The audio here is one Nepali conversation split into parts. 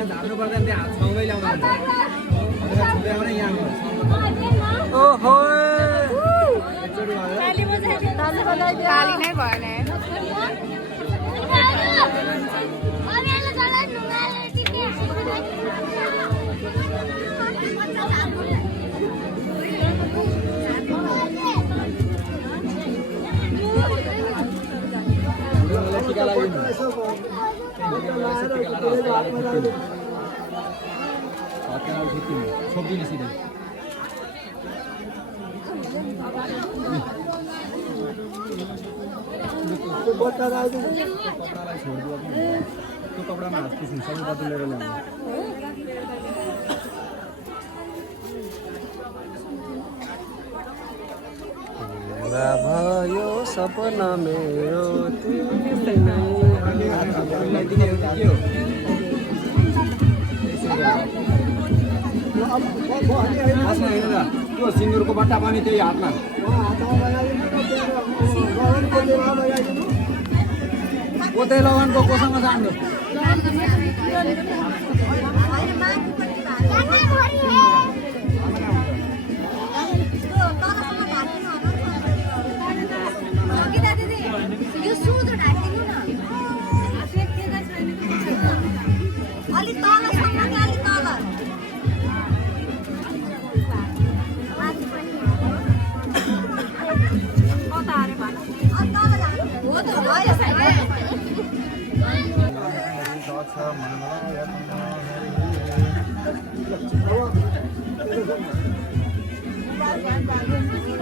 यहाँ झार्नु पर्दा त्यहाँ हात छाउँदै ल्याउँदा हुन्छ छुँदै आउने यहाँ ओहो एकचोटि भयो ताली नै भएन टिका लगाइदिनु छोपिदिनु सिधै पत्तालाई छोडिदियो त्यो कपडामा हात पुस्नु सबै बदलेर ल्याउनु भयो सपना मेरो तिमी त्यो सिन्दुरको बट्टा पनि त्यही हातमा पोते लगानको कोसँग जान्नु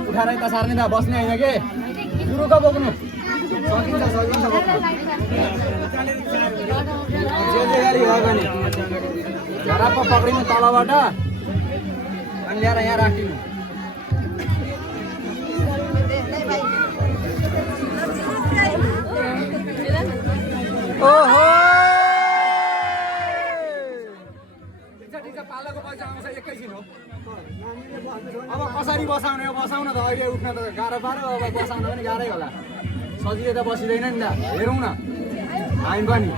उठाएर यता सार्ने त बस्ने होइन कि सुरुको बोक्नु सकिन्छ जे गाडी भयो भने झराप्प पक्रिनु तलबाट अनि ल्याएर यहाँ राखिदिनु ओहो पालाको पैसा आउँछ एकैछिन हो अब कसरी बसाउने हो बसाउन त अहिले उठ्न त गाह्रो पारो अब बसाउन पनि गाह्रै होला सजिलै त बसिँदैन नि त हेरौँ न हामी पनि